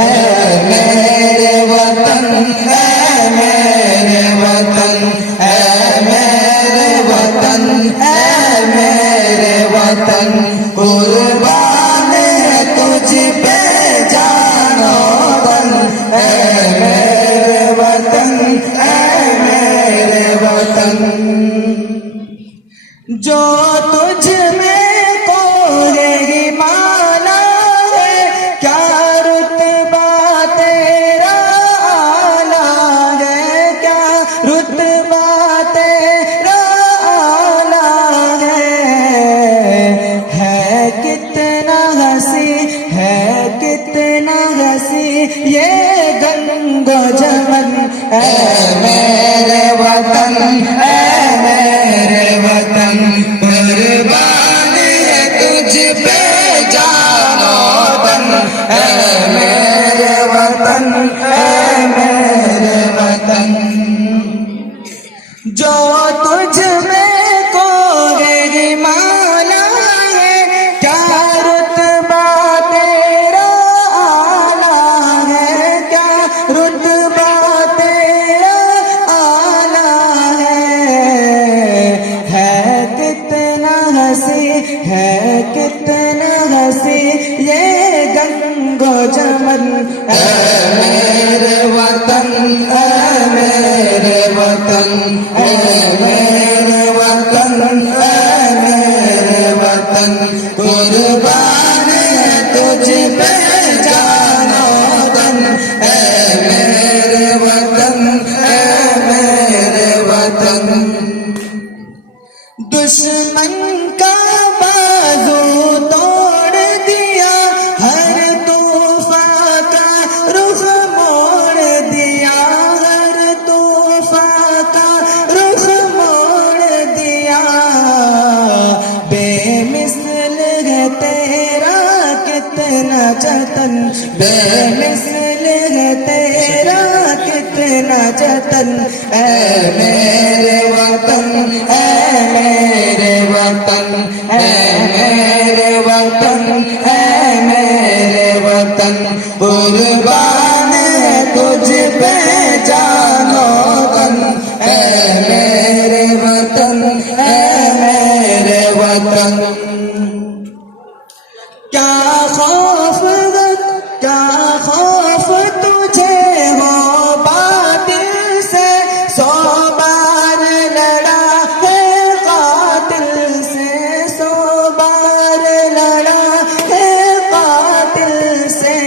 اے میرے وطن، اے میرے وطن، اے میرے وطن، اے میرے وطن، قربان ہے تجھ پہ جان و تن، اے میرے وطن، اے میرے وطن، جو تجھ میں کوئی مانا ہے، کیا رتبہ تیرا اعلیٰ ہے، کیا رتبہ تیرا اعلیٰ ہے کتنا ہنسی، ہے کتنا ہنسی یہ گنگ و جمن، اے میرے وطن، اے میرے وطن، قربان ہے تجھ پہ جان و تن، اے میرے وطن، اے میرے وطن، جو تجھ میں کوئی مانا ہے، کیا رتبہ تیرا اعلیٰ ہے، کیا رتبہ تیرا اعلیٰ ہے کتنا ہنسی، ہے کتنا ہنسی یہ گنگ و جمن، اے میرے وطن، اے میرے وطن، اے میرے وطن، اے میرے وطن، قربان ہے تجھ پہ جان و تن، اے میرے وطن، اے میرے وطن، دشمن کا بازو توڑ دیا، ہر طوفان کا رخ موڑ دیا، ہر طوفان کا رخ موڑ دیا، بے مثل ہے تیرا کتنا جتن، بے مثل ہے تیرا کتنا جتن، اے میرے وطن، اے میرے وطن، اے میرے وطن، اے میرے وطن، قربان ہے تجھ پہ جان و تن، اے میرے وطن، اے میرے وطن، کیا خوف تجھے ہو باطل سے، 100 بار لڑا ہے قاتل سے، 100 بار لڑا ہے قاتل سے،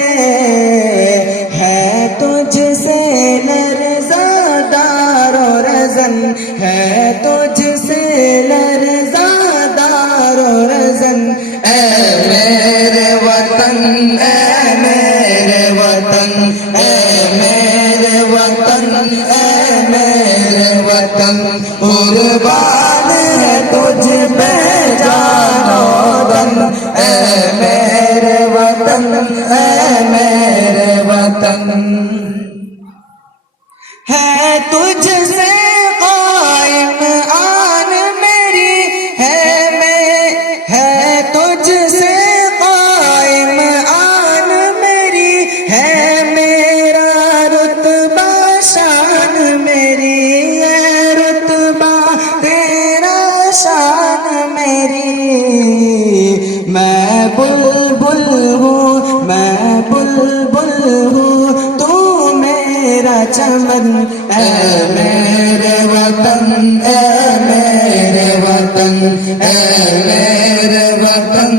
ہے تجھ سے لرزہ دار و رزن، ہے تجھ سے لرزہ دار و رزن، اے میرے وطن، اے میرے وطن، اے میرے وطن، اے میرے وطن، قربان ہے تجھ پہ جان و تن، اے میرے وطن، اے میرے وطن، ہے تجھ سے قائم آن میری، ہے تجھ سے قائم آن میری، ہے میرا رتبہ شان میری، ہے رتبہ تیرا شان میری، میں بلبل ہوں، میں بلبل ہوں، تو میرا چمن، اے میرے وطن، اے میرے وطن، اے میرے وطن،